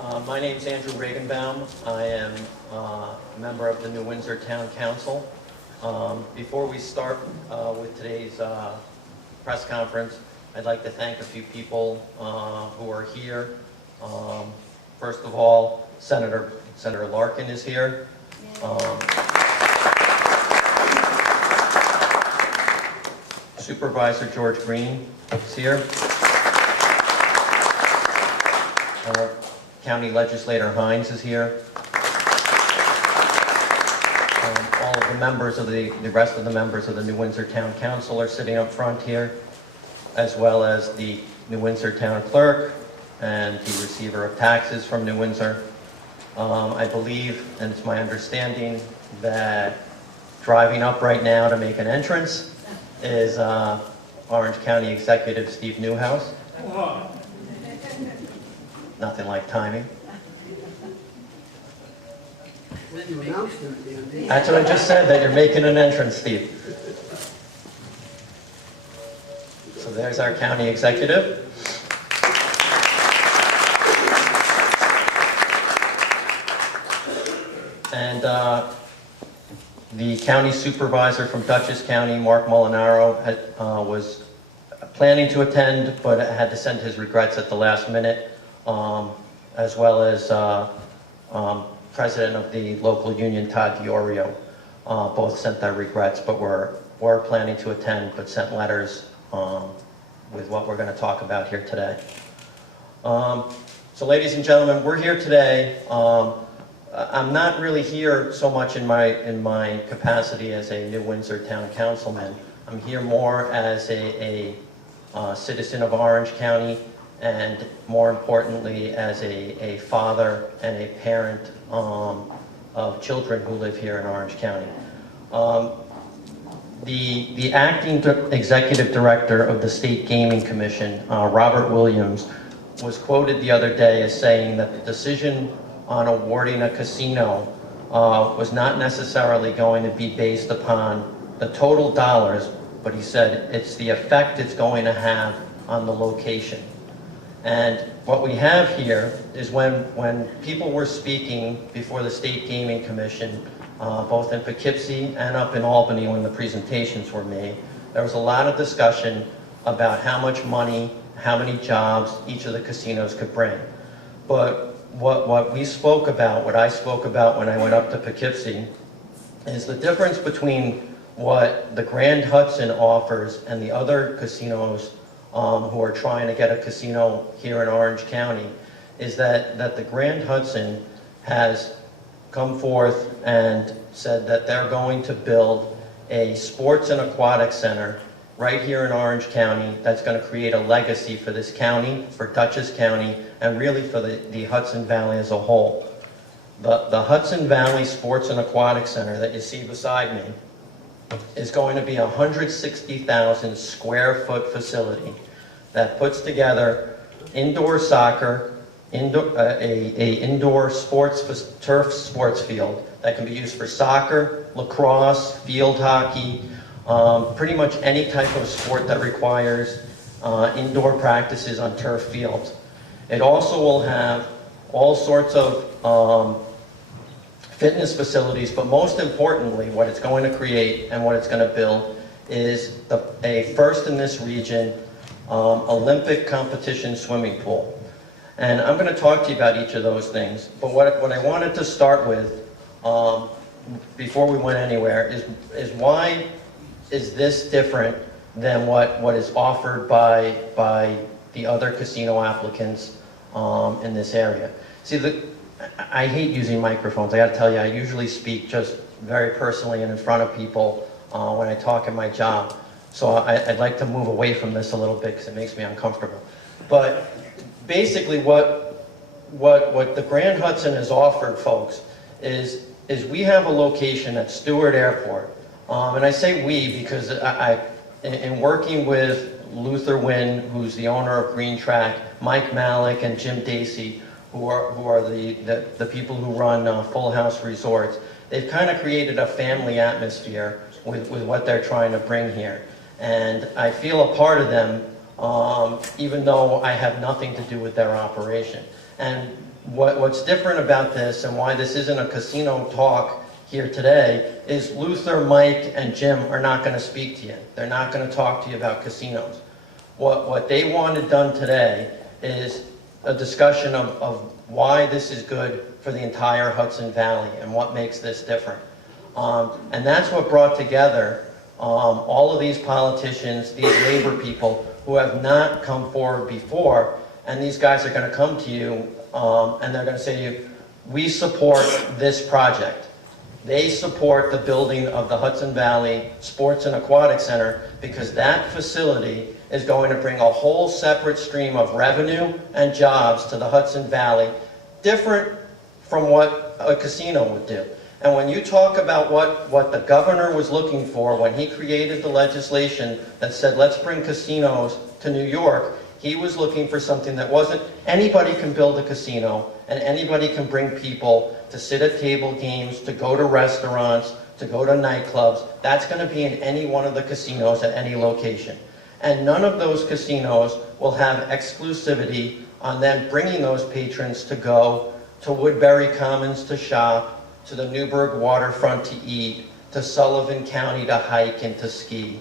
My name's Andrew Regenbaum. I am a member of the New Windsor Town Council. Before we start with today's press conference, I'd like to thank a few people who are here. First of all, Senator Larkin is here. Supervisor George Green is here. County Legislator Hines is here. All of the members of the rest of the members of the New Windsor Town Council are sitting up front here, as well as the New Windsor Town Clerk and the receiver of taxes from New Windsor. I believe, and it's my understanding, that driving up right now to make an entrance is Orange County Executive Steve Newhouse. Nothing like timing. That's what I just said, that you're making an entrance, Steve. So there's our county executive. And the county supervisor from Dutchess County, Mark Molinaro, was planning to attend, but had to send his regrets at the last minute. As well as president of the local union, Todd DiOrio, both sent their regrets, but were planning to attend, but sent letters with what we're going to talk about here today. So ladies and gentlemen, we're here today. I'm not really here so much in my capacity as a New Windsor Town Councilman. I'm here more as a citizen of Orange County, and more importantly, as a father and a parent of children who live here in Orange County. The acting executive director of the State Gaming Commission, Robert Williams, was quoted the other day as saying that the decision on awarding a casino was not necessarily going to be based upon the total dollars, but he said it's the effect it's going to have on the location. And what we have here is when people were speaking before the State Gaming Commission, both in Poughkeepsie and up in Albany when the presentations were made, there was a lot of discussion about how much money, how many jobs each of the casinos could bring. But what we spoke about, what I spoke about when I went up to Poughkeepsie, is the difference between what the Grand Hudson offers and the other casinos who are trying to get a casino here in Orange County, is that the Grand Hudson has come forth and said that they're going to build a sports and aquatic center right here in Orange County that's going to create a legacy for this county, for Dutchess County, and really for the Hudson Valley as a whole. The Hudson Valley Sports and Aquatic Center that you see beside me is going to be a 160,000 square foot facility that puts together indoor soccer, indoor sports, turf sports field that can be used for soccer, lacrosse, field hockey, pretty much any type of sport that requires indoor practices on turf fields. It also will have all sorts of fitness facilities, but most importantly, what it's going to create and what it's going to build is a first in this region Olympic competition swimming pool. And I'm going to talk to you about each of those things, but what I wanted to start with before we went anywhere is why is this different than what is offered by the other casino applicants in this area. See, I hate using microphones. I got to tell you, I usually speak just very personally and in front of people when I talk in my job. So I'd like to move away from this a little bit because it makes me uncomfortable. But basically what the Grand Hudson has offered, folks, is we have a location at Stewart Airport. And I say we because in working with Luther Wynn, who's the owner of Green Track, Mike Malik and Jim Dacey, who are the people who run Full House Resorts, they've kind of created a family atmosphere with what they're trying to bring here. And I feel a part of them, even though I have nothing to do with their operation. And what's different about this and why this isn't a casino talk here today is Luther, Mike, and Jim are not going to speak to you. They're not going to talk to you about casinos. What they wanted done today is a discussion of why this is good for the entire Hudson Valley and what makes this different. And that's what brought together all of these politicians, these labor people who have not come forward before, and these guys are going to come to you and they're going to say to you, we support this project. They support the building of the Hudson Valley Sports and Aquatic Center because that facility is going to bring a whole separate stream of revenue and jobs to the Hudson Valley, different from what a casino would do. And when you talk about what the governor was looking for when he created the legislation that said, let's bring casinos to New York, he was looking for something that wasn't, anybody can build a casino, and anybody can bring people to sit at table games, to go to restaurants, to go to nightclubs. That's going to be in any one of the casinos at any location. And none of those casinos will have exclusivity on them bringing those patrons to go to Woodbury Commons to shop, to the Newburgh waterfront to eat, to Sullivan County to hike and to ski.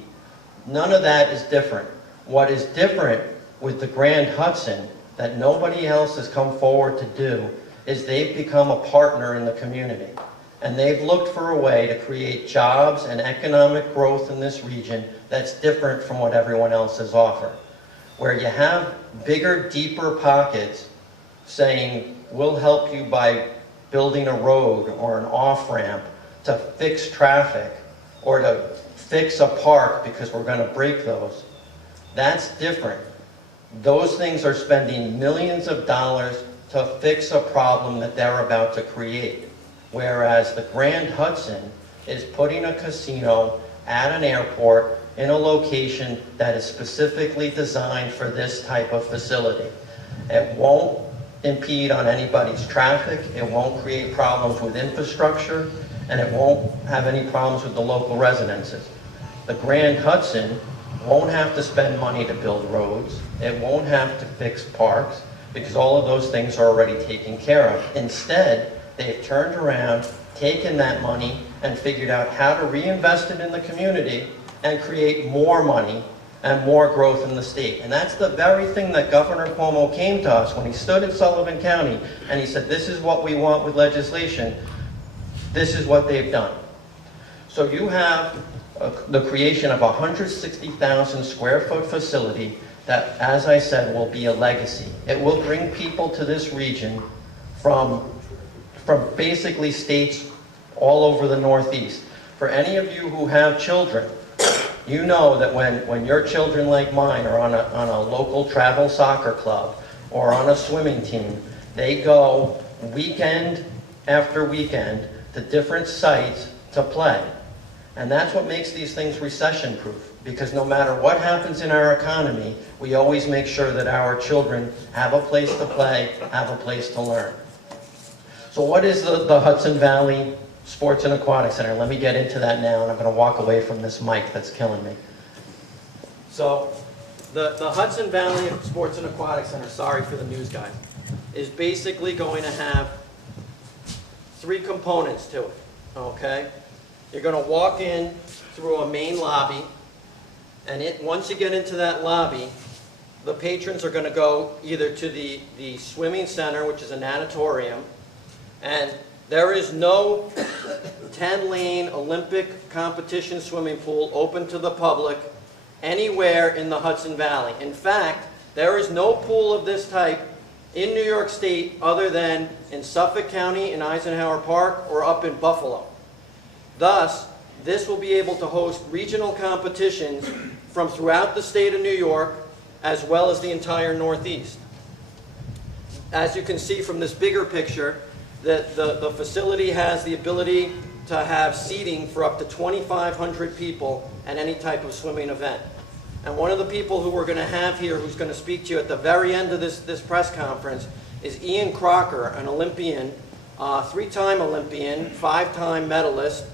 None of that is different. What is different with the Grand Hudson that nobody else has come forward to do is they've become a partner in the community. And they've looked for a way to create jobs and economic growth in this region that's different from what everyone else has offered. Where you have bigger, deeper pockets saying, we'll help you by building a road or an off-ramp to fix traffic or to fix a park because we're going to break those. That's different. Those things are spending millions of dollars to fix a problem that they're about to create. Whereas the Grand Hudson is putting a casino at an airport in a location that is specifically designed for this type of facility. It won't impede on anybody's traffic, it won't create problems with infrastructure, and it won't have any problems with the local residences. The Grand Hudson won't have to spend money to build roads, it won't have to fix parks, because all of those things are already taken care of. Instead, they've turned around, taken that money, and figured out how to reinvest it in the community and create more money and more growth in the state. And that's the very thing that Governor Cuomo came to us when he stood in Sullivan County and he said, this is what we want with legislation. This is what they've done. So you have the creation of a 160,000 square foot facility that, as I said, will be a legacy. It will bring people to this region from basically states all over the Northeast. For any of you who have children, you know that when your children like mine are on a local travel soccer club or on a swimming team, they go weekend after weekend to different sites to play. And that's what makes these things recession-proof, because no matter what happens in our economy, we always make sure that our children have a place to play, have a place to learn. So what is the Hudson Valley Sports and Aquatic Center? Let me get into that now, and I'm going to walk away from this mic that's killing me. So the Hudson Valley Sports and Aquatic Center, sorry for the news guys, is basically going to have three components to it, okay? You're going to walk in through a main lobby, and once you get into that lobby, the patrons are going to go either to the swimming center, which is a natatorium, and there is no 10-lane Olympic competition swimming pool open to the public anywhere in the Hudson Valley. In fact, there is no pool of this type in New York State other than in Suffolk County in Eisenhower Park or up in Buffalo. Thus, this will be able to host regional competitions from throughout the state of New York as well as the entire Northeast. As you can see from this bigger picture, the facility has the ability to have seating for up to 2,500 people at any type of swimming event. And one of the people who we're going to have here who's going to speak to you at the very end of this press conference is Ian Crocker, an Olympian, three-time Olympian, five-time medalist,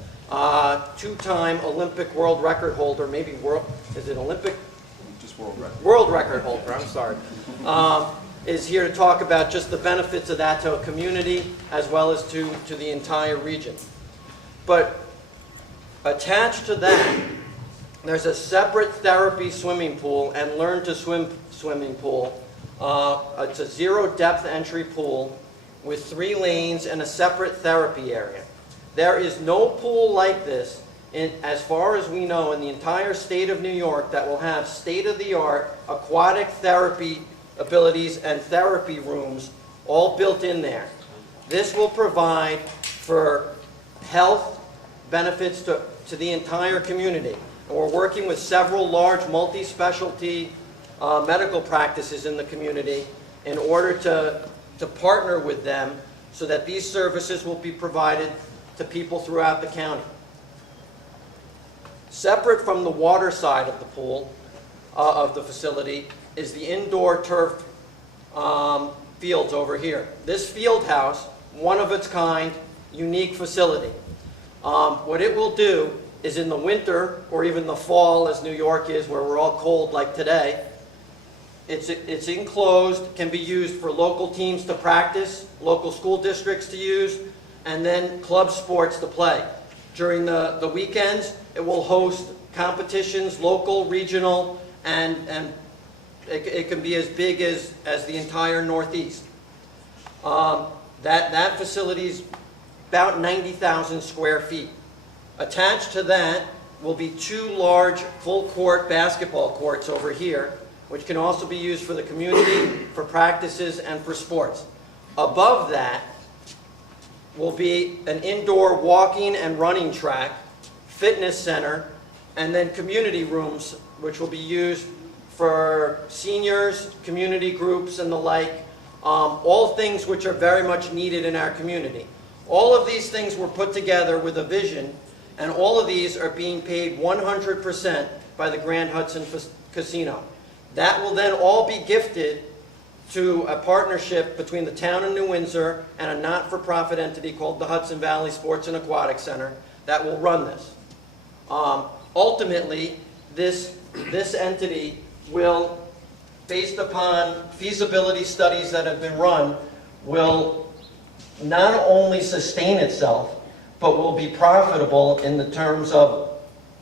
two-time Olympic world record holder, maybe is it Olympic? Just world record. World record holder, I'm sorry. is here to talk about just the benefits of that to a community as well as to the entire region. But attached to that, there's a separate therapy swimming pool and learn to swim swimming pool. It's a zero depth entry pool with 3 lanes and a separate therapy area. There is no pool like this, as far as we know, in the entire state of New York that will have state-of-the-art aquatic therapy abilities and therapy rooms all built in there. This will provide for health benefits to the entire community. And we're working with several large multi-specialty medical practices in the community in order to partner with them so that these services will be provided to people throughout the county. Separate from the water side of the pool, of the facility, is the indoor turf fields over here. This field house, one of its kind, unique facility. What it will do is in the winter, or even the fall as New York is, where we're all cold like today, it's enclosed, can be used for local teams to practice, local school districts to use, and then club sports to play. During the weekends, it will host competitions, local, regional, and it can be as big as the entire Northeast. That facility is about 90,000 square feet. Attached to that will be 2 large full-court basketball courts over here, which can also be used for the community, for practices, and for sports. Above that will be an indoor walking and running track, fitness center, and then community rooms, which will be used for seniors, community groups, and the like, all things which are very much needed in our community. All of these things were put together with a vision, and all of these are being paid 100% by the Grand Hudson Casino. That will then all be gifted to a partnership between the town of New Windsor and a not-for-profit entity called the Hudson Valley Sports and Aquatic Center that will run this. Ultimately, this entity will, based upon feasibility studies that have been run, will not only sustain itself, but will be profitable in the terms of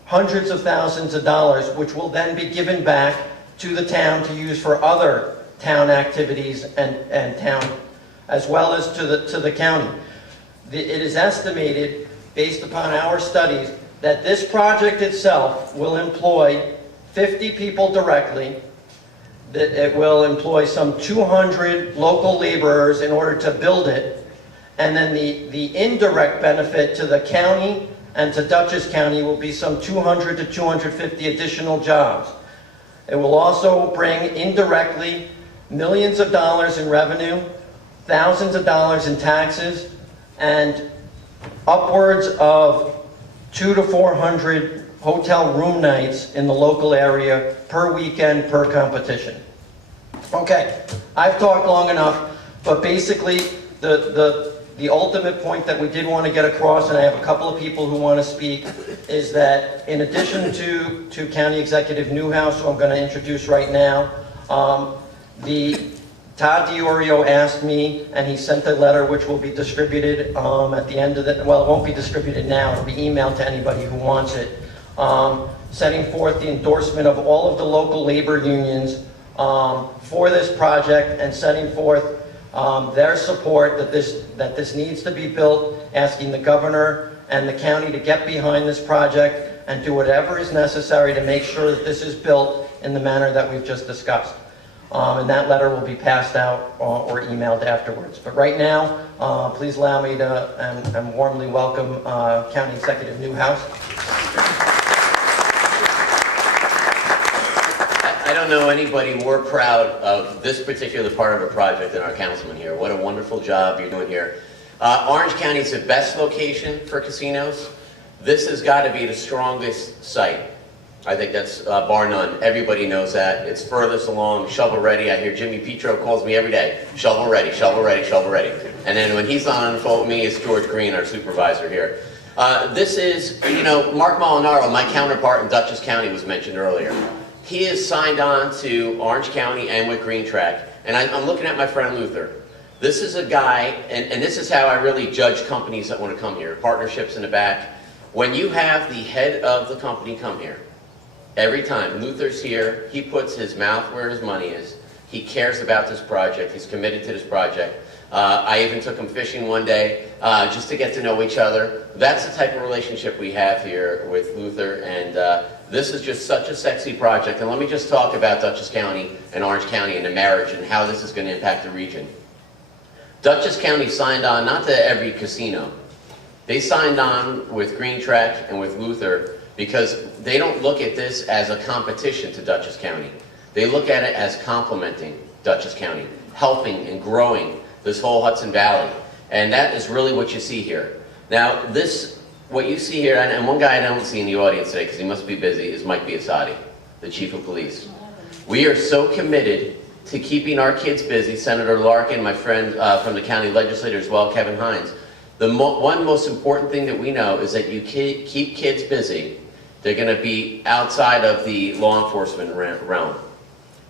hundreds of thousands of dollars, which will then be given back to the town to use for other town activities and town, as well as to the county. It is estimated, based upon our studies, that this project itself will employ 50 people directly, that it will employ some 200 local laborers in order to build it, and then the indirect benefit to the county and to Dutchess County will be some 200 to 250 additional jobs. It will also bring indirectly millions of dollars in revenue, thousands of dollars in taxes, and upwards of 200 to 400 hotel room nights in the local area per weekend, per competition. Okay, I've talked long enough, but basically the ultimate point that we did want to get across, and I have a couple of people who want to speak, is that in addition to County Executive Newhouse, who I'm going to introduce right now, Todd DiOrio asked me, and he sent a letter which will be distributed at the end of the, well, it won't be distributed now, it'll be emailed to anybody who wants it, setting forth the endorsement of all of the local labor unions for this project, and setting forth their support that this needs to be built, asking the governor and the county to get behind this project and do whatever is necessary to make sure that this is built in the manner that we've just discussed. And that letter will be passed out or emailed afterwards. But right now, please allow me to and warmly welcome County Executive Newhouse. I don't know anybody more proud of this particular part of a project than our councilman here. What a wonderful job you're doing here. Orange County is the best location for casinos. This has got to be the strongest site. I think that's bar none. Everybody knows that. It's furthest along, shovel ready. I hear Jimmy Petro calls me every day. Shovel ready, shovel ready, shovel ready. And then when he's not on the phone with me, it's George Green, our supervisor here. This is, you know, Mark Molinaro, my counterpart in Dutchess County, was mentioned earlier. He is signed on to Orange County and with Green Track And I'm looking at my friend Luther. This is a guy, and this is how I really judge companies that want to come here, partnerships in the back. When you have the head of the company come here, every time Luther's here, he puts his mouth where his money is. He cares about this project. He's committed to this project. I even took him fishing one day just to get to know each other. That's the type of relationship we have here with Luther, and this is just such a sexy project. And let me just talk about Dutchess County and Orange County and the marriage and how this is going to impact the region. Dutchess County signed on not to every casino. They signed on with Green Track and with Luther because they don't look at this as a competition to Dutchess County. They look at it as complementing Dutchess County, helping and growing this whole Hudson Valley. And that is really what you see here. Now, what you see here, and one guy I don't see in the audience today because he must be busy, is Mike Biasotti, the Chief of Police. We are so committed to keeping our kids busy. Senator Larkin, my friend from the county legislature as well, Kevin Hines. The one most important thing that we know is that you keep kids busy, they're going to be outside of the law enforcement realm.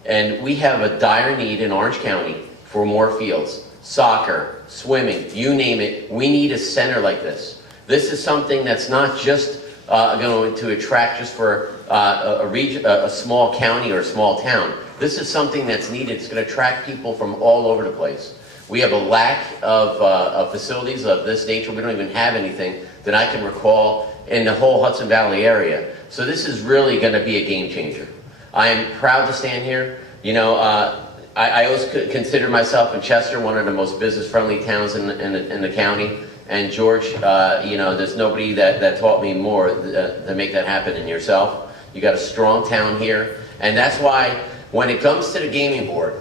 And we have a dire need in Orange County for more fields. Soccer, swimming, you name it. We need a center like this. This is something that's not just going to attract just for a small county or a small town. This is something that's needed. It's going to attract people from all over the place. We have a lack of facilities of this nature. We don't even have anything that I can recall in the whole Hudson Valley area. So this is really going to be a game changer. I am proud to stand here. You know, I always consider myself in Chester one of the most business-friendly towns in the county. And George, you know, there's nobody that taught me more to make that happen than yourself. You got a strong town here. And that's why when it comes to the gaming board,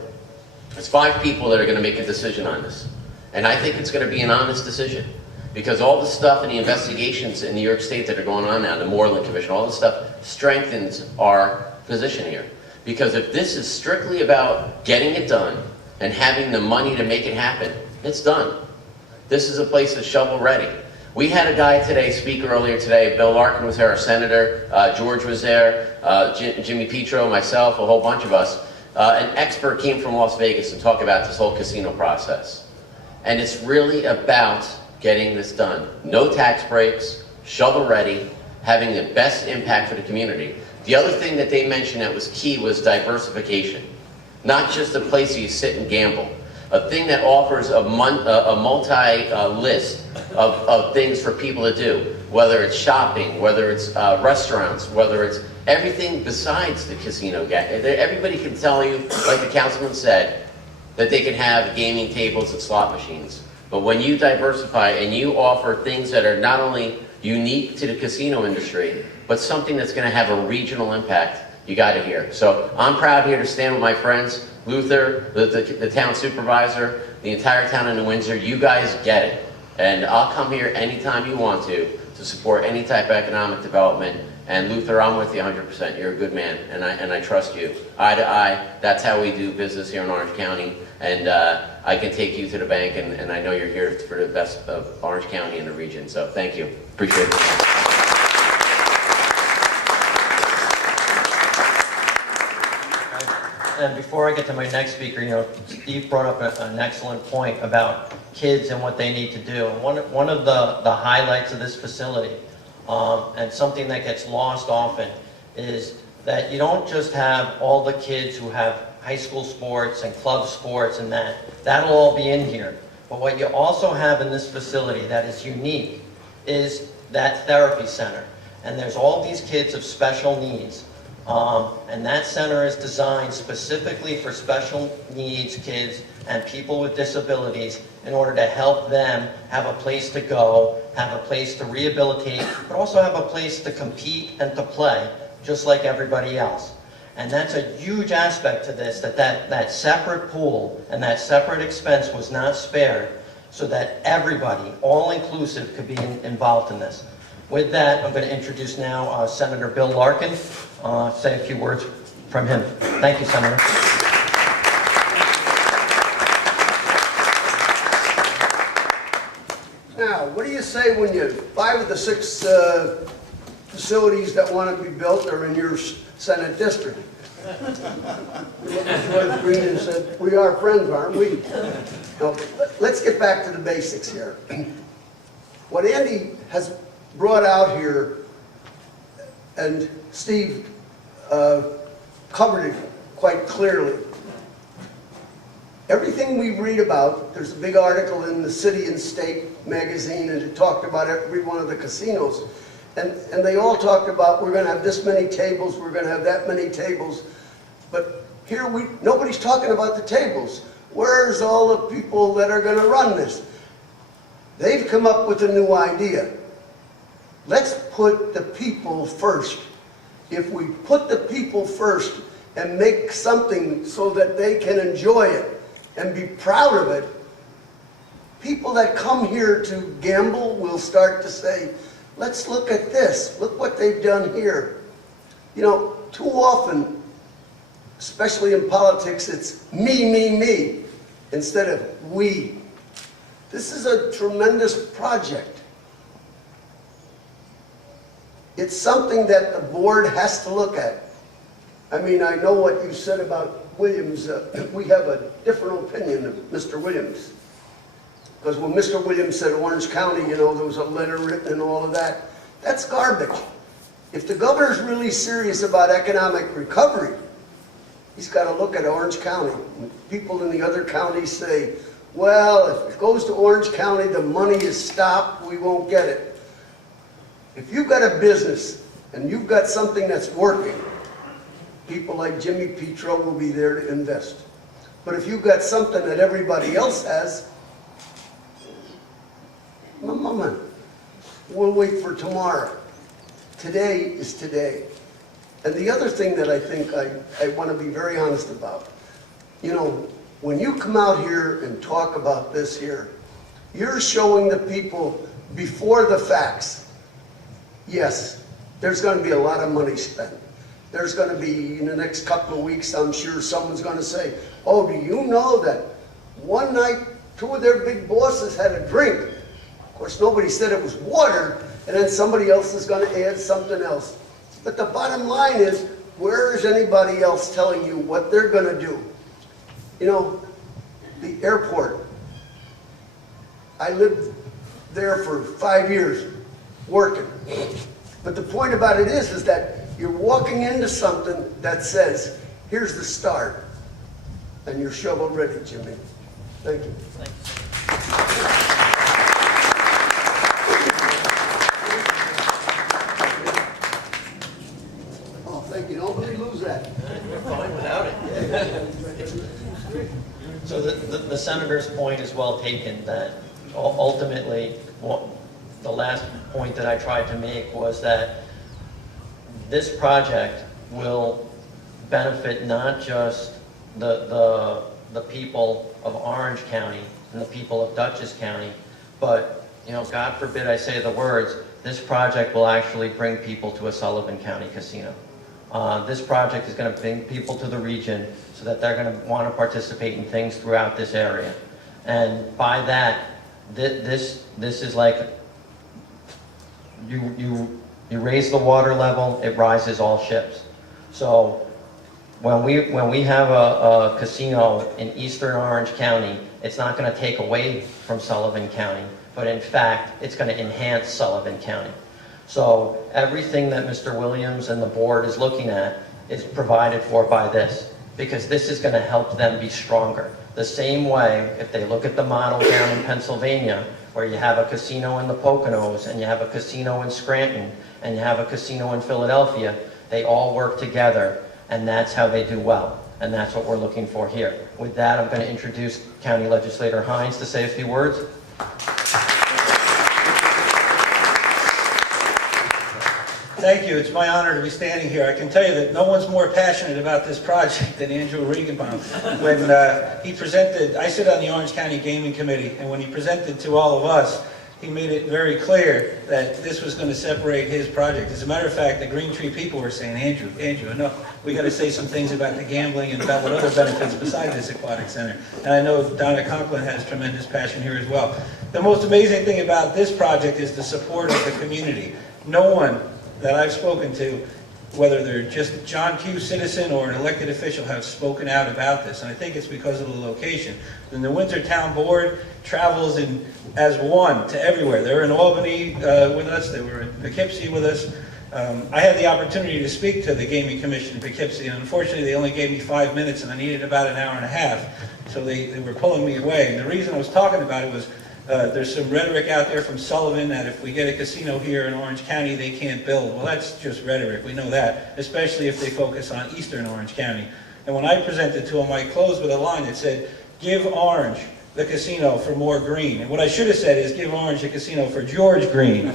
it's 5 people that are going to make a decision on this. And I think it's going to be an honest decision. Because all the stuff and the investigations in New York State that are going on now, the Moreland Commission, all this stuff strengthens our position here. Because if this is strictly about getting it done and having the money to make it happen, it's done. This is a place that's shovel ready. We had a guy today speak earlier today. Bill Larkin was there, our senator. George was there. Jimmy Petro, myself, a whole bunch of us. An expert came from Las Vegas and talked about this whole casino process. And it's really about getting this done. No tax breaks, shovel ready, having the best impact for the community. The other thing that they mentioned that was key was diversification. Not just a place you sit and gamble. A thing that offers a multi-list of things for people to do. Whether it's shopping, whether it's restaurants, whether it's everything besides the casino. Everybody can tell you, like the councilman said, that they can have gaming tables and slot machines. But when you diversify and you offer things that are not only unique to the casino industry, but something that's going to have a regional impact, you got it here. So I'm proud here to stand with my friends, Luther, the town supervisor, the entire town of New Windsor. You guys get it. And I'll come here anytime you want to support any type of economic development. And Luther, I'm with you 100%. You're a good man, and I trust you. Eye to eye, that's how we do business here in Orange County. And I can take you to the bank, and I know you're here for the best of Orange County and the region. So thank you. Appreciate it. And before I get to my next speaker, you know, Steve brought up an excellent point about kids and what they need to do. One of the highlights of this facility, and something that gets lost often, is that you don't just have all the kids who have high school sports and club sports and that'll all be in here. But what you also have in this facility that is unique is that therapy center. And there's all these kids of special needs. And that center is designed specifically for special needs kids and people with disabilities in order to help them have a place to go, have a place to rehabilitate, but also have a place to compete and to play, just like everybody else. And that's a huge aspect to this, that separate pool and that separate expense was not spared so that everybody, all inclusive, could be involved in this. With that, I'm going to introduce now Senator Bill Larkin. Say a few words from him. Thank you, Senator. Now, what do you say when 5 of the 6 facilities that want to be built are in your Senate district? We looked at George Green and said, we are friends, aren't we? Now, let's get back to the basics here. What Andy has brought out here, and Steve covered it quite clearly. Everything we read about, there's a big article in the City and State magazine, and it talked about every one of the casinos. And they all talked about, we're going to have this many tables, we're going to have that many tables. But here, nobody's talking about the tables. Where's all the people that are going to run this? They've come up with a new idea. Let's put the people first. If we put the people first and make something so that they can enjoy it and be proud of it, people that come here to gamble will start to say, let's look at this. Look what they've done here. You know, too often, especially in politics, it's me, instead of we. This is a tremendous project. It's something that the board has to look at. I mean, I know what you said about Williams. We have a different opinion of Mr. Williams. Because when Mr. Williams said Orange County, you know, there was a letter written and all of that. That's garbage. If the governor's really serious about economic recovery, he's got to look at Orange County. People in the other counties say, well, if it goes to Orange County, the money is stopped, we won't get it. If you've got a business and you've got something that's working, people like Jimmy Petro will be there to invest. But if you've got something that everybody else has, mama, we'll wait for tomorrow. Today is today. And the other thing that I think I want to be very honest about, you know, when you come out here and talk about this here, you're showing the people before the facts. Yes, there's going to be a lot of money spent. There's going to be, in the next couple of weeks, I'm sure someone's going to say, oh, do you know that one night, two of their big bosses had a drink? Of course, nobody said it was water, and then somebody else is going to add something else. But the bottom line is, where is anybody else telling you what they're going to do? You know, the airport, I lived there for 5 years working. But the point about it is that you're walking into something that says, here's the start. And you're shovel ready, Jimmy. Thank you. Oh, thank you. Nobody lose that. We're fine without it. So the senator's point is well taken, that ultimately, the last point that I tried to make was that this project will benefit not just the people of Orange County and the people of Dutchess County, but, you know, God forbid I say the words, this project will actually bring people to a Sullivan County casino. This project is going to bring people to the region so that they're going to want to participate in things throughout this area. And by that, this is like, you raise the water level, it rises all ships. So when we have a casino in eastern Orange County, it's not going to take away from Sullivan County, but in fact, it's going to enhance Sullivan County. So everything that Mr. Williams and the board is looking at is provided for by this, because this is going to help them be stronger. The same way, if they look at the model down in Pennsylvania, where you have a casino in the Poconos, and you have a casino in Scranton, and you have a casino in Philadelphia, they all work together, and that's how they do well. And that's what we're looking for here. With that, I'm going to introduce County Legislator Hines to say a few words. Thank you. It's my honor to be standing here. I can tell you that no one's more passionate about this project than Andrew Regenbaum. When he presented, I sit on the Orange County Gaming Committee, and when he presented to all of us, he made it very clear that this was going to separate his project. As a matter of fact, the Green Tree people were saying, Andrew, enough. We got to say some things about the gambling and about what other benefits besides this aquatic center. And I know Donna Conklin has tremendous passion here as well. The most amazing thing about this project is the support of the community. No one that I've spoken to whether they're just a John Q. citizen or an elected official, have spoken out about this, and I think it's because of the location. And the Windsor Town Board travels as one to everywhere. They're in Albany with us, they were in Poughkeepsie with us. I had the opportunity to speak to the Gaming Commission in Poughkeepsie, and unfortunately they only gave me 5 minutes and I needed about an hour and a half, so they were pulling me away. And the reason I was talking about it was there's some rhetoric out there from Sullivan that if we get a casino here in Orange County, they can't build. Well, that's just rhetoric, we know that, especially if they focus on eastern Orange County. And when I presented to them, I closed with a line that said, give Orange the casino for more green. And what I should have said is give Orange a casino for George Green.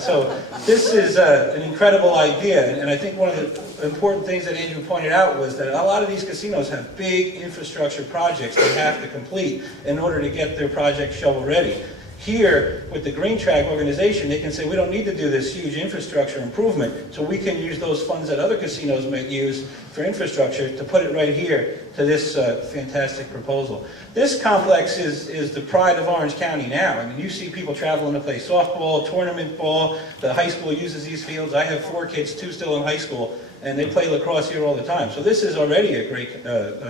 So this is an incredible idea, and I think one of the important things that Andrew pointed out was that a lot of these casinos have big infrastructure projects they have to complete in order to get their project shovel ready. Here, with the Green Track organization, they can say, we don't need to do this huge infrastructure improvement, so we can use those funds that other casinos might use for infrastructure to put it right here to this fantastic proposal. This complex is the pride of Orange County now. I mean, you see people traveling to play softball, tournament ball. The high school uses these fields. I have 4 kids, 2 still in high school, and they play lacrosse here all the time. So this is already a great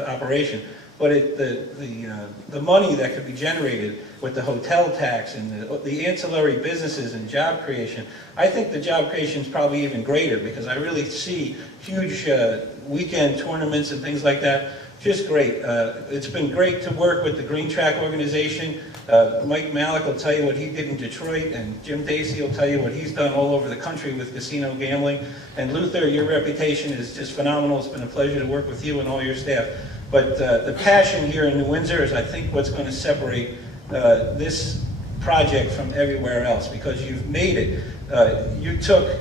operation. But the money that could be generated with the hotel tax and the ancillary businesses and job creation, I think the job creation is probably even greater, because I really see huge weekend tournaments and things like that. Just great. It's been great to work with the Green Track organization. Mike Malik will tell you what he did in Detroit, and Jim Dacey will tell you what he's done all over the country with casino gambling. And Luther, your reputation is just phenomenal. It's been a pleasure to work with you and all your staff. But the passion here in New Windsor is, I think, what's going to separate this project from everywhere else, because you've made it. You took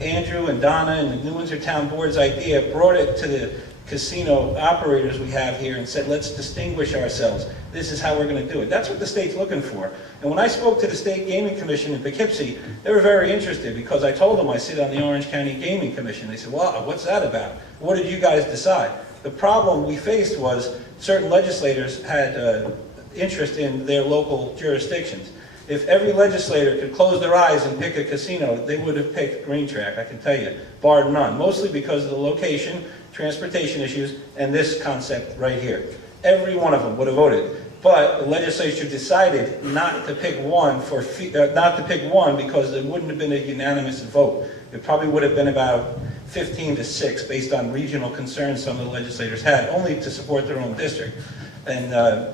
Andrew and Donna and the New Windsor Town Board's idea, brought it to the casino operators we have here and said, let's distinguish ourselves. This is how we're going to do it. That's what the state's looking for. And when I spoke to the State Gaming Commission in Poughkeepsie, they were very interested, because I told them I sit on the Orange County Gaming Commission. They said, well, what's that about? What did you guys decide? The problem we faced was certain legislators had interest in their local jurisdictions. If every legislator could close their eyes and pick a casino, they would have picked Green Track, I can tell you, bar none. Mostly because of the location, transportation issues, and this concept right here. Every one of them would have voted. But the legislature decided not to pick one because there wouldn't have been a unanimous vote. It probably would have been about 15-6 based on regional concerns some of the legislators had, only to support their own district. And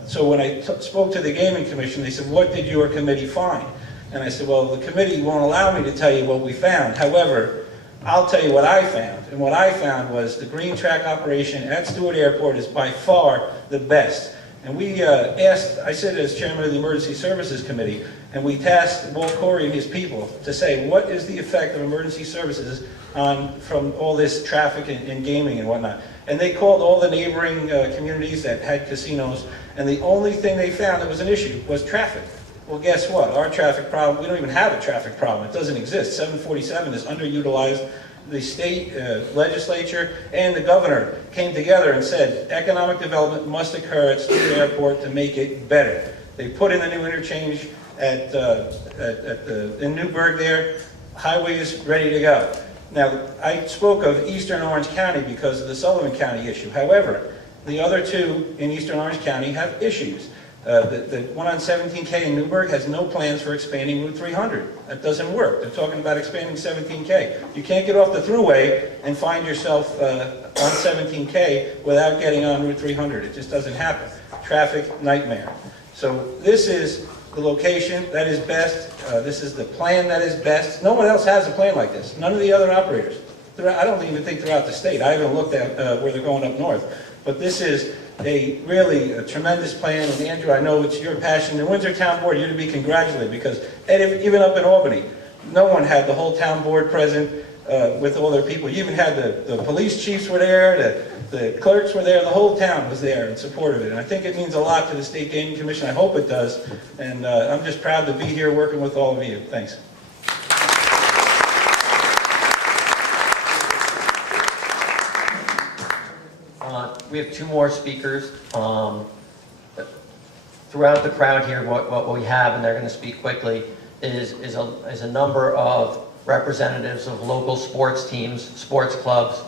so when I spoke to the Gaming Commission, they said, what did your committee find? And I said, well, the committee won't allow me to tell you what we found. However, I'll tell you what I found. And what I found was the Green Track operation at Stewart Airport is by far the best. And we asked, I sit as chairman of the Emergency Services Committee, and we tasked Walt Corey and his people to say, what is the effect of emergency services from all this traffic and gaming and whatnot? And they called all the neighboring communities that had casinos, and the only thing they found that was an issue was traffic. Well, guess what? Our traffic problem, we don't even have a traffic problem. It doesn't exist. 747 is underutilized. The state legislature and the governor came together and said economic development must occur at Stewart Airport to make it better. They put in the new interchange in Newburgh there. Highway is ready to go. Now, I spoke of Eastern Orange County because of the Sullivan County issue. However, the other two in Eastern Orange County have issues. The one on 17K in Newburgh has no plans for expanding Route 300. That doesn't work. They're talking about expanding 17K. You can't get off the thruway and find yourself on 17K without getting on Route 300. It just doesn't happen. Traffic nightmare. So this is the location that is best. This is the plan that is best. No one else has a plan like this. None of the other operators. I don't even think throughout the state. I haven't looked at where they're going up north. But this is really a tremendous plan. And Andrew, I know it's your passion. The Windsor Town Board, you're to be congratulated, because even up in Albany, no one had the whole town board present with all their people. You even had the police chiefs were there, the clerks were there, the whole town was there in support of it. And I think it means a lot to the State Gaming Commission. I hope it does. And I'm just proud to be here working with all of you. Thanks. We have 2 more speakers. Throughout the crowd here, what we have, and they're going to speak quickly, is a number of representatives of local sports teams, sports clubs.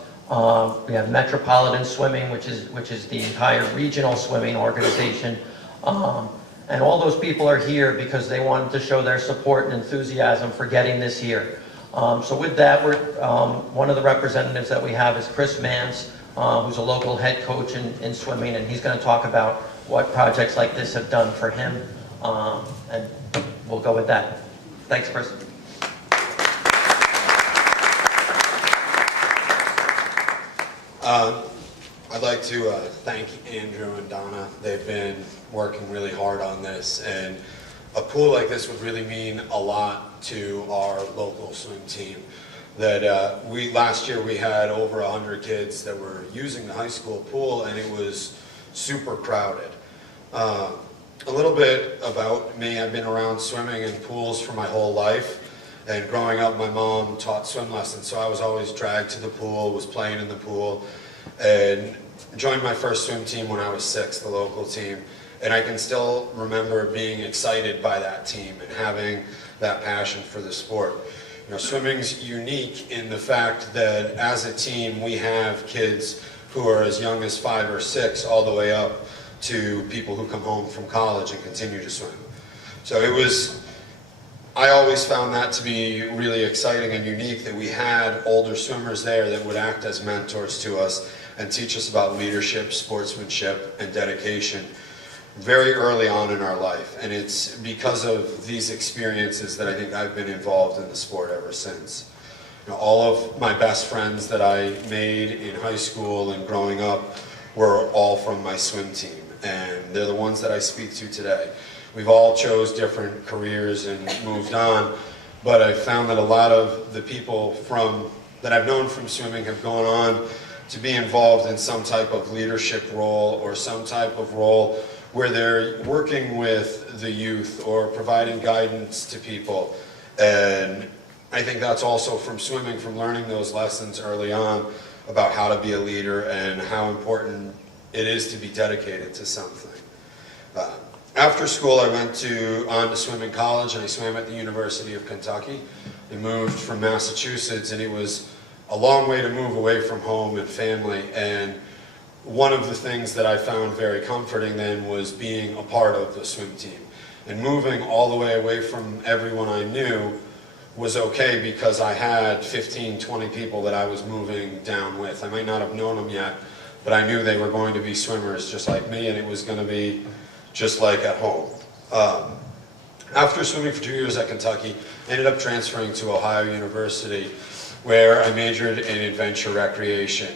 We have Metropolitan Swimming, which is the entire regional swimming organization. And all those people are here because they wanted to show their support and enthusiasm for getting this here. So with that, one of the representatives that we have is Chris Mance, who's a local head coach in swimming, and he's going to talk about what projects like this have done for him. And we'll go with that. Thanks, Chris. I'd like to thank Andrew and Donna. They've been working really hard on this, and a pool like this would really mean a lot to our local swim team. That last year we had over 100 kids that were using the high school pool, and it was super crowded. A little bit about me: I've been around swimming and pools for my whole life. And growing up, my mom taught swim lessons, so I was always dragged to the pool, was playing in the pool, and joined my first swim team when I was 6, the local team. And I can still remember being excited by that team and having that passion for the sport. You know, swimming's unique in the fact that as a team, we have kids who are as young as 5 or 6 all the way up to people who come home from college and continue to swim. So I always found that to be really exciting and unique, that we had older swimmers there that would act as mentors to us and teach us about leadership, sportsmanship, and dedication very early on in our life. And it's because of these experiences that I think I've been involved in the sport ever since. You know, all of my best friends that I made in high school and growing up were all from my swim team, and they're the ones that I speak to today. We've all chose different careers and moved on, but I found that a lot of the people that I've known from swimming have gone on to be involved in some type of leadership role or some type of role where they're working with the youth or providing guidance to people. And I think that's also from swimming, from learning those lessons early on about how to be a leader and how important it is to be dedicated to something. After school, I went on to swim in college, and I swam at the University of Kentucky. I moved from Massachusetts, and it was a long way to move away from home and family. And one of the things that I found very comforting then was being a part of the swim team. And moving all the way away from everyone I knew was okay because I had 15, 20 people that I was moving down with. I might not have known them yet, but I knew they were going to be swimmers just like me, and it was going to be just like at home. After swimming for 2 years at Kentucky, I ended up transferring to Ohio University, where I majored in adventure recreation.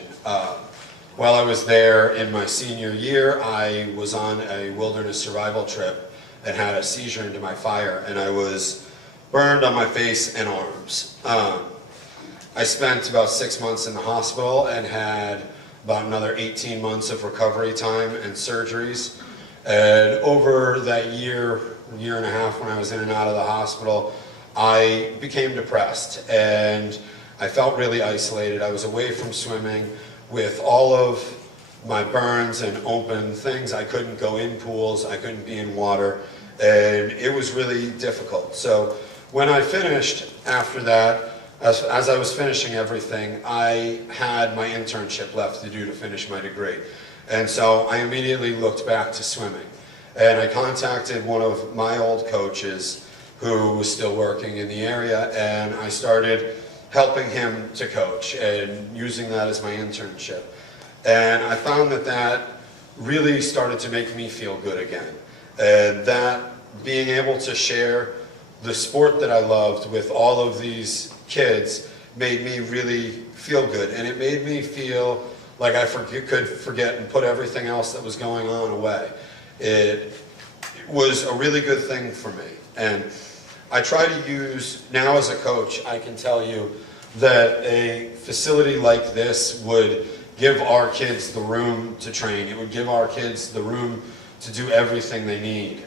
While I was there in my senior year, I was on a wilderness survival trip and had a seizure into my fire, and I was burned on my face and arms. I spent about 6 months in the hospital and had about another 18 months of recovery time and surgeries. And over that year and a half when I was in and out of the hospital, I became depressed and I felt really isolated. I was away from swimming with all of my burns and open things. I couldn't go in pools, I couldn't be in water, and it was really difficult. So when I finished after that, as I was finishing everything, I had my internship left to do to finish my degree. And so I immediately looked back to swimming. And I contacted one of my old coaches who was still working in the area, and I started helping him to coach and using that as my internship. And I found that that really started to make me feel good again. And that being able to share the sport that I loved with all of these kids made me really feel good. And it made me feel like I could forget and put everything else that was going on away. It was a really good thing for me. And I try to use, now as a coach, I can tell you that a facility like this would give our kids the room to train. It would give our kids the room to do everything they need.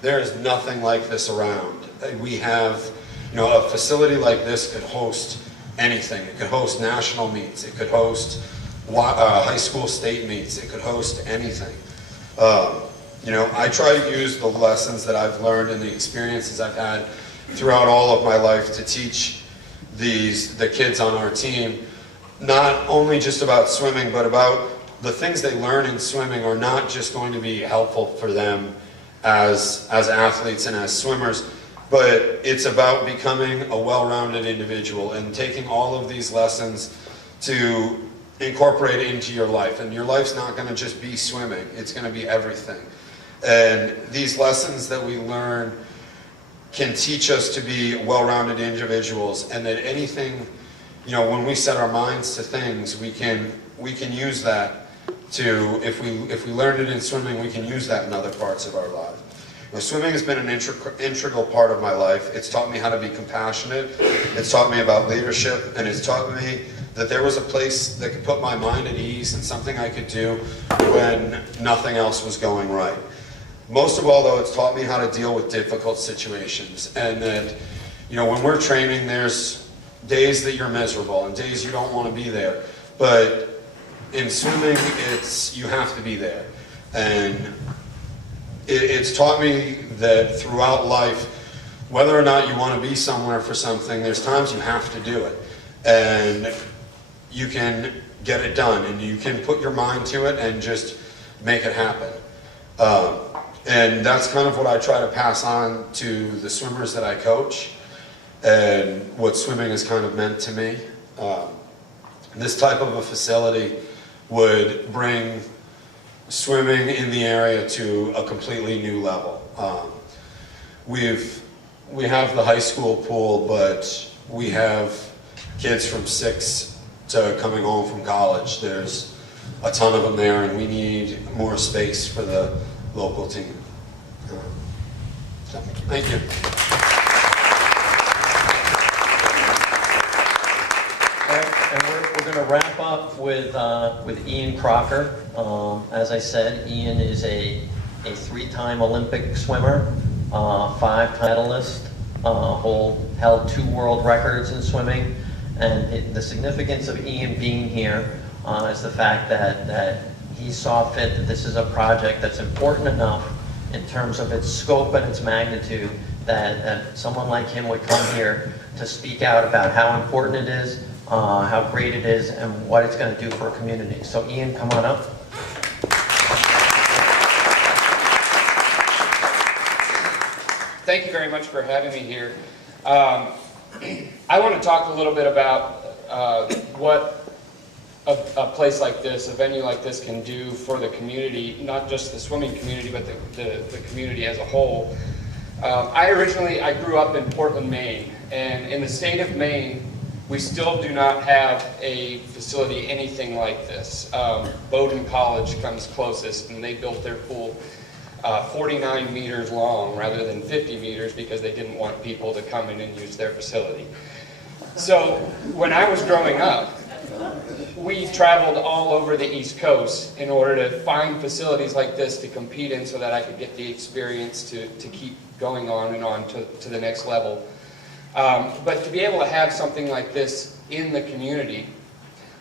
There is nothing like this around. We have, a facility like this could host anything. It could host national meets. It could host high school state meets. It could host anything. I try to use the lessons that I've learned and the experiences I've had throughout all of my life to teach the kids on our team, not only just about swimming, but about the things they learn in swimming are not just going to be helpful for them as athletes and as swimmers, but it's about becoming a well-rounded individual and taking all of these lessons to incorporate it into your life. And your life's not going to just be swimming, it's going to be everything. And these lessons that we learn can teach us to be well-rounded individuals, and that anything, you know, when we set our minds to things, we can use that to, if we learned it in swimming, we can use that in other parts of our life. You know, swimming has been an integral part of my life. It's taught me how to be compassionate, it's taught me about leadership, and it's taught me that there was a place that could put my mind at ease and something I could do when nothing else was going right. Most of all, though, it's taught me how to deal with difficult situations, and that, you know, when we're training, there's days that you're miserable and days you don't want to be there, but in swimming, you have to be there. And it's taught me that throughout life, whether or not you want to be somewhere for something, there's times you have to do it, and you can get it done, and you can put your mind to it and just make it happen. And that's kind of what I try to pass on to the swimmers that I coach, and what swimming has kind of meant to me. This type of a facility would bring swimming in the area to a completely new level. We have the high school pool, but we have kids from 6 to coming home from college. There's a ton of them there, and we need more space for the local team. So, thank you. And we're going to wrap up with Ian Crocker. As I said, Ian is a 3-time Olympic swimmer, 5 medalist, held 2 world records in swimming. And the significance of Ian being here is the fact that he saw fit that this is a project that's important enough in terms of its scope and its magnitude that someone like him would come here to speak out about how important it is, how great it is, and what it's going to do for a community. So Ian, come on up. Thank you very much for having me here. I want to talk a little bit about what a place like this, a venue like this, can do for the community, not just the swimming community, but the community as a whole. I grew up in Portland, Maine, and in the state of Maine, we still do not have a facility anything like this. Bowdoin College comes closest, and they built their pool 49 meters long rather than 50 meters because they didn't want people to come in and use their facility. So when I was growing up, we traveled all over the East Coast in order to find facilities like this to compete in so that I could get the experience to keep going on and on to the next level. But to be able to have something like this in the community,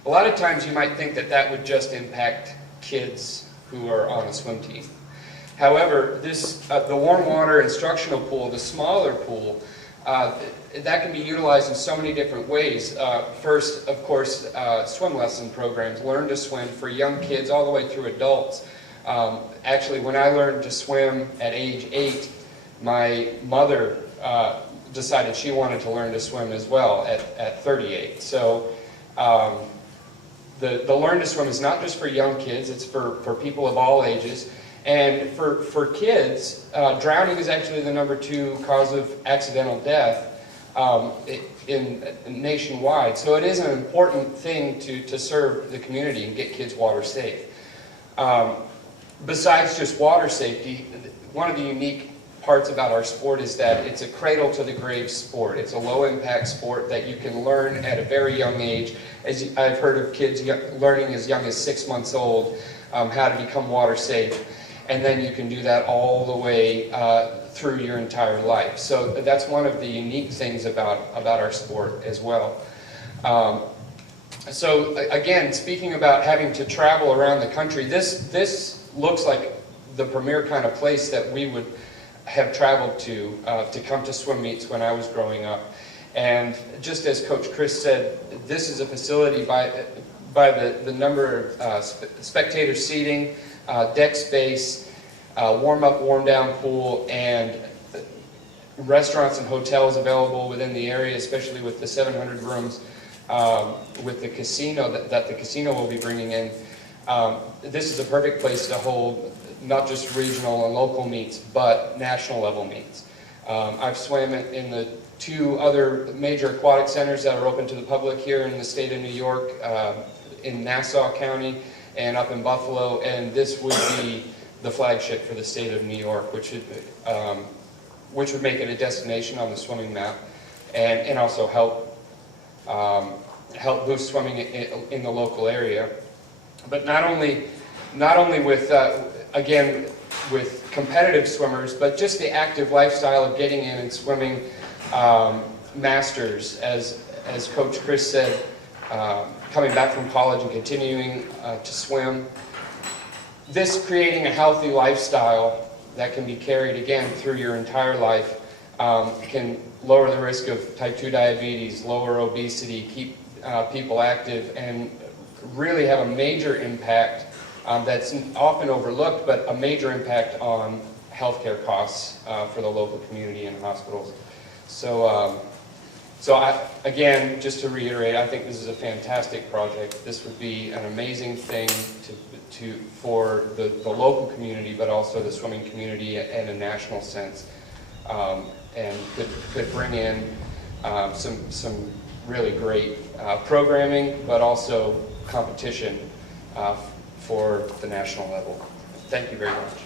a lot of times you might think that that would just impact kids who are on a swim team. However, the warm water instructional pool, the smaller pool, that can be utilized in so many different ways. First, of course, swim lesson programs, learn to swim for young kids all the way through adults. Actually, when I learned to swim at age 8, my mother decided she wanted to learn to swim as well at 38. So the learn to swim is not just for young kids, it's for people of all ages. And for kids, drowning is actually the #2 cause of accidental death nationwide. So it is an important thing to serve the community and get kids water safe. Besides just water safety, one of the unique parts about our sport is that it's a cradle to the grave sport. It's a low impact sport that you can learn at a very young age. As I've heard of kids learning as young as 6 months old how to become water safe. And then you can do that all the way through your entire life. So that's one of the unique things about our sport as well. So again, speaking about having to travel around the country, this looks like the premier kind of place that we would have traveled to come to swim meets when I was growing up. And just as Coach Chris said, this is a facility by the number of spectator seating, deck space, warm-up, warm-down pool, and restaurants and hotels available within the area, especially with the 700 rooms with the casino that the casino will be bringing in. This is a perfect place to hold not just regional and local meets, but national level meets. I've swam in the 2 other major aquatic centers that are open to the public here in the state of New York, in Nassau County and up in Buffalo, and this would be the flagship for the state of New York, which would make it a destination on the swimming map, and also help boost swimming in the local area. But not only with again with competitive swimmers, but just the active lifestyle of getting in and swimming masters, as Coach Chris said, coming back from college and continuing to swim. This creating a healthy lifestyle that can be carried again through your entire life can lower the risk of type 2 diabetes, lower obesity, keep people active, and really have a major impact that's often overlooked, but a major impact on healthcare costs for the local community and hospitals. So, again, just to reiterate, I think this is a fantastic project. This would be an amazing thing for the local community, but also the swimming community in a national sense, and could bring in some really great programming, but also competition for the national level. Thank you very much.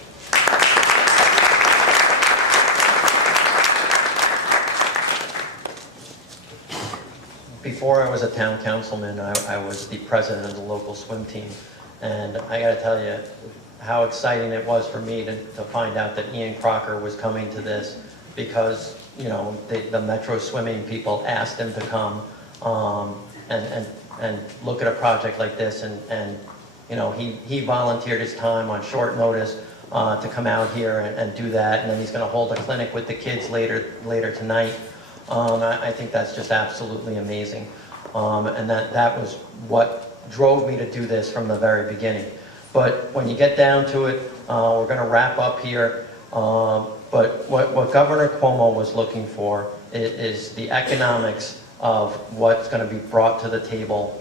Before I was a town councilman, I was the president of the local swim team. And I got to tell you how exciting it was for me to find out that Ian Crocker was coming to this, because, you know, the Metro Swimming people asked him to come and look at a project like this. And you know, he volunteered his time on short notice to come out here and do that. And then he's going to hold a clinic with the kids later tonight. I think that's just absolutely amazing. And that was what drove me to do this from the very beginning. But when you get down to it, we're going to wrap up here. But what Governor Cuomo was looking for is the economics of what's going to be brought to the table.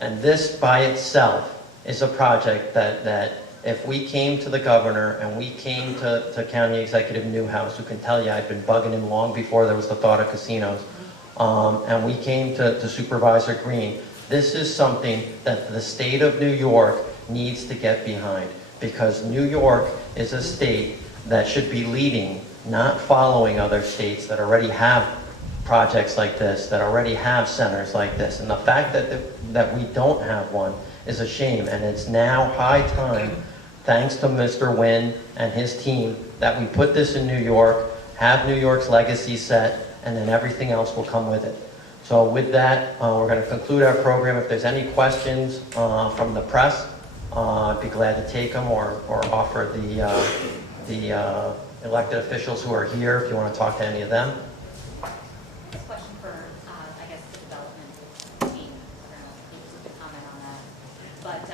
And this by itself is a project that if we came to the governor and we came to County Executive Newhouse, who can tell you I've been bugging him long before there was the thought of casinos, and we came to Supervisor Green, this is something that the state of New York needs to get behind, because New York is a state that should be leading, not following other states that already have projects like this, that already have centers like this. And the fact that we don't have one is a shame, and it's now high time, thanks to Mr. Wynn and his team, that we put this in New York, have New York's legacy set, and then everything else will come with it. So with that, we're going to conclude our program. If there's any questions from the press, I'd be glad to take them, or offer the elected officials who are here, if you want to talk to any of them. This question for, I guess, the development team. I don't know if you could comment on that. But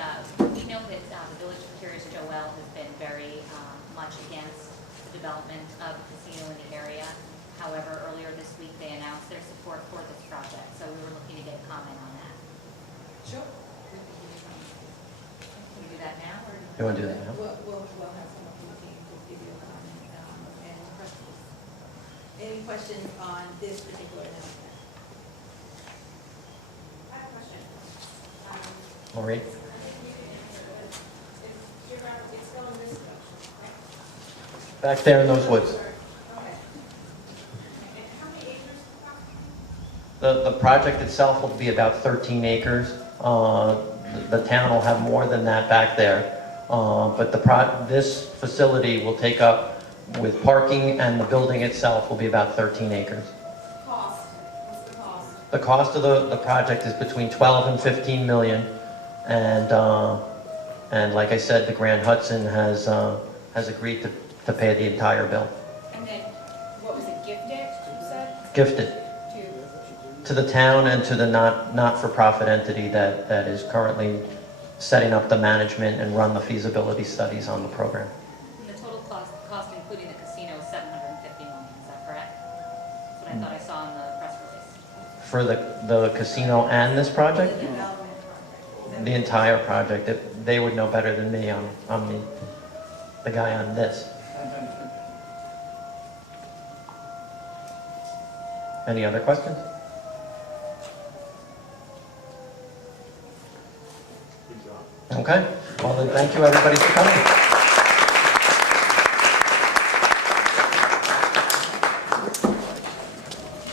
we know that the village of Curious Joel has been very much against the development of a casino in the area. However, earlier this week they announced their support for this project. So we were looking to get a comment on that. Sure. Can we do that now? Or You want to do that now? We'll have someone from the team to give you a comment and questions. Any questions on this particular announcement? I have a question. Maureen? It's going this direction, right? Back there in those woods. Okay. And how many acres is it? The project itself will be about 13 acres. The town will have more than that back there. But this facility will take up, with parking and the building itself, will be about 13 acres. Cost? What's the cost? The cost of the project is between 12 and 15 million. And like I said, the Grand Hudson has agreed to pay the entire bill. And then, what was it, gifted, you said? Gifted. To to the town and to the not-for-profit entity that is currently setting up the management and run the feasibility studies on the program. And the total cost including the casino is $750 million, is that correct? That's what I thought I saw in the press release. For the casino and this project? The development project. The entire project, they would know better than me. I'm the guy on this. Any other questions? Okay, well then thank you everybody for coming.